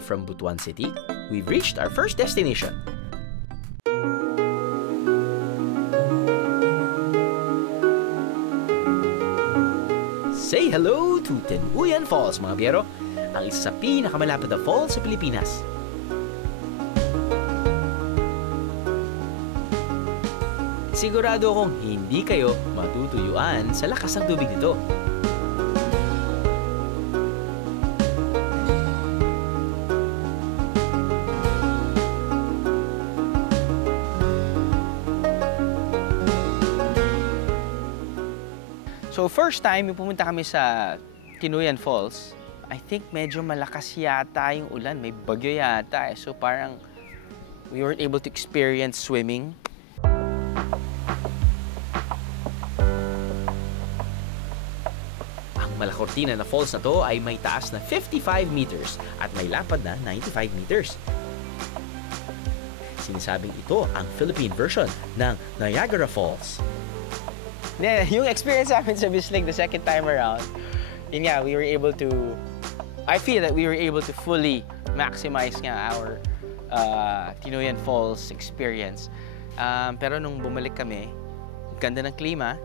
from Butuan City, we've reached our first destination. Say hello to Tenuyan Falls, mga biyero, ang isa sa pinakamalapad na falls sa Pilipinas. Sigurado akong hindi kayo matutuyuan sa lakas ng tubig nito. So first time yung pumunta kami sa Tenuyan Falls, I think medyo malakas yata yung ulan, may bagyo yata. So parang we weren't able to experience swimming. Ang Malacortina na falls na to ay may taas na 55 meters at may lapad na 95 meters. Sinasabing ito ang Philippine version ng Niagara Falls. Yung experience namin sa Bislig the second time around, yun nga, we were able to, I feel that we were able to fully maximize nga our Tenuyan Falls experience. Pero nung bumalik kami, ganda ng klima,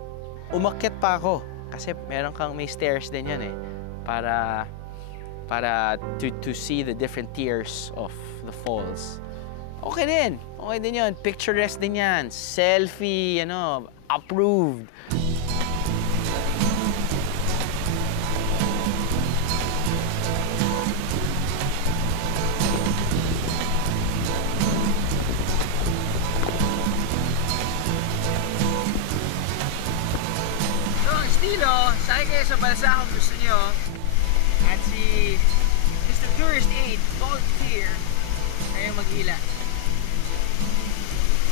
umakyat pa ako. Kasi may stairs din yan eh. Para to see the different tiers of the falls. Okay din yun. Picturesque din yan. Selfie, approved. Estilo, sakay kayo sa balsa kung gusto nyo. At si Mr. Tourist Aid, volunteer, kayo mag-ila.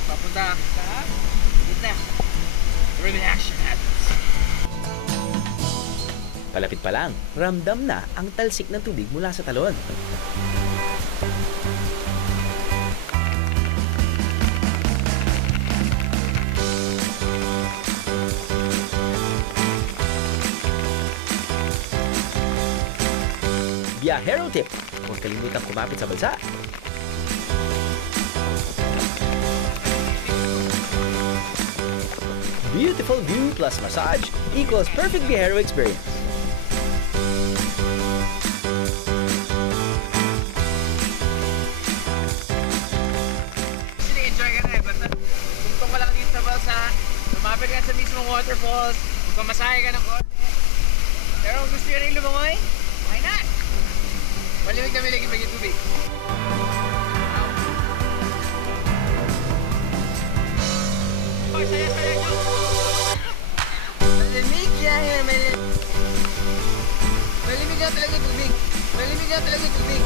Papunta sa gitna. Where the action happens. Palapit pa lang, ramdam na ang talsik ng tubig mula sa talon. Biyahero tip, huwag kalimutang kumapit sa balsa. Beautiful view plus massage equals perfect biyahero experience. Enjoy ka na eh, basta tungtong ka lang dito sa balsa, lumapit ka sa mismong waterfalls, magpamasahe ka ng konti. Pero kung gusto nyo rin lumangoy, why not? Malimig na milig yung tubig. Saya nyo! Malimig yan, malimig nga talaga yung tubig. Malimig nga talaga yung tubig.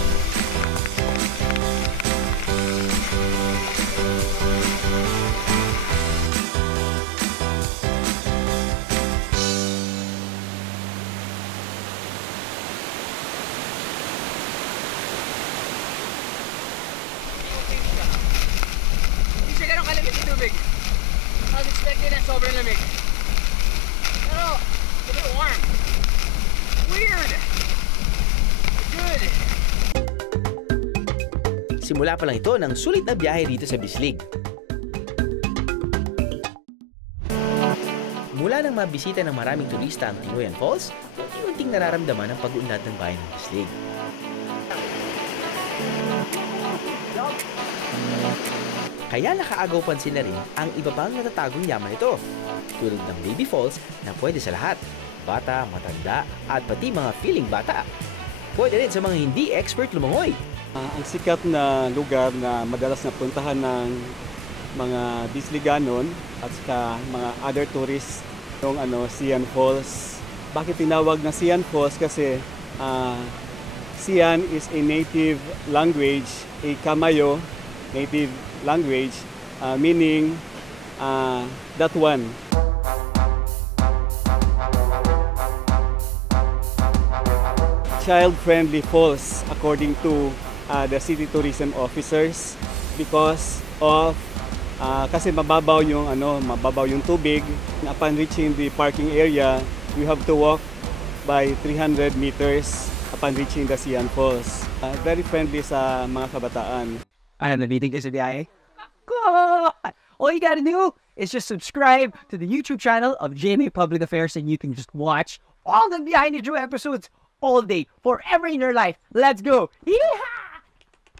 Hindi siya ganun kalamig yung tubig. I was expecting na sobrang lamig. Pero, it's a bit warm. Weird. Good. Simula pa lang ito ng sulit na biyahe dito sa Bislig. Mula nang mabisita ng maraming turista ang Tenuyan Falls, unti-unting nararamdaman ang pag-unlad ng bayan ng Bislig. Kaya nakaagaw pansin na rin ang iba pang natatagong yaman nito, tulad ng baby falls na pwede sa lahat, bata, matanda, at pati mga feeling bata. Pwede rin sa mga hindi expert lumangoy. Ang sikat na lugar na madalas na puntahan ng mga Bisliganon at saka mga other tourists yung Sian Falls. Bakit tinawag na Sian Falls? Kasi Sian is a native language, a Kamayo native language, meaning that one. Child-friendly falls according to the city tourism officers because of kasi mababaw yung tubig. Upon reaching the parking area, you have to walk by 300 meters upon reaching the Sian Falls. Very friendly sa mga kabataan. I am the meeting is the IA. God! All you gotta do is just subscribe to the YouTube channel of GMA Public Affairs and you can just watch all the Behind the Drew episodes all day, forever in your life. Let's go! Yeehaw!